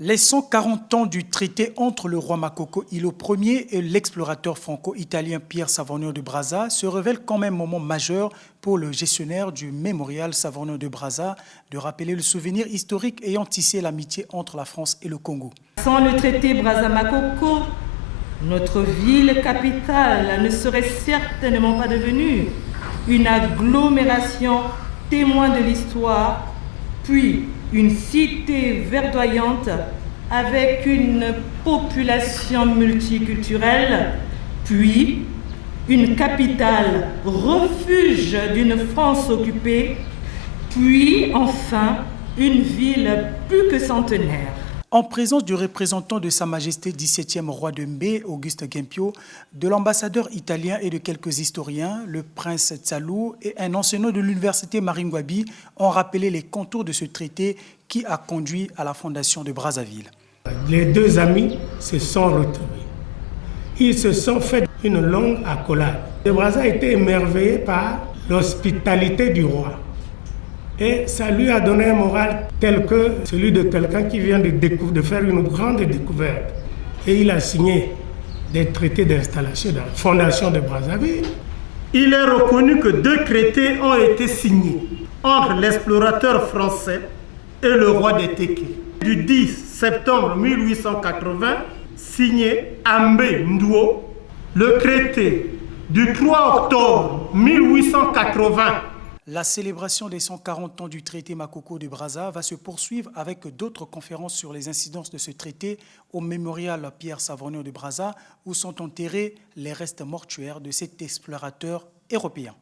Les 140 ans du traité entre le roi Makoko Ilo Ier et l'explorateur franco-italien Pierre Savorgnan de Brazza se révèlent comme un moment majeur pour le gestionnaire du mémorial Savorgnan de Brazza de rappeler le souvenir historique ayant tissé l'amitié entre la France et le Congo. Sans le traité Brazza-Makoko, notre ville capitale ne serait certainement pas devenue une agglomération témoin de l'histoire, puis une cité verdoyante avec une population multiculturelle, puis une capitale refuge d'une France occupée, puis enfin une ville plus que centenaire. En présence du représentant de Sa Majesté 17e roi de Mbé, Auguste Guempio, de l'ambassadeur italien et de quelques historiens, le prince Tsalou et un enseignant de l'université Maringouabi ont rappelé les contours de ce traité qui a conduit à la fondation de Brazzaville. Les deux amis se sont retrouvés. Ils se sont fait une longue accolade. Brazza a été émerveillé par l'hospitalité du roi. Et ça lui a donné un moral tel que celui de quelqu'un qui vient de faire une grande découverte. Et il a signé des traités d'installation de la fondation de Brazzaville. Il est reconnu que deux traités ont été signés entre l'explorateur français et le roi des Téké. Du 10 septembre 1880, signé Ambé Ndouo, le traité du 3 octobre 1880. La célébration des 140 ans du traité Makoko de Brazza va se poursuivre avec d'autres conférences sur les incidences de ce traité au mémorial Pierre Savorgnan de Brazza où sont enterrés les restes mortuaires de cet explorateur européen.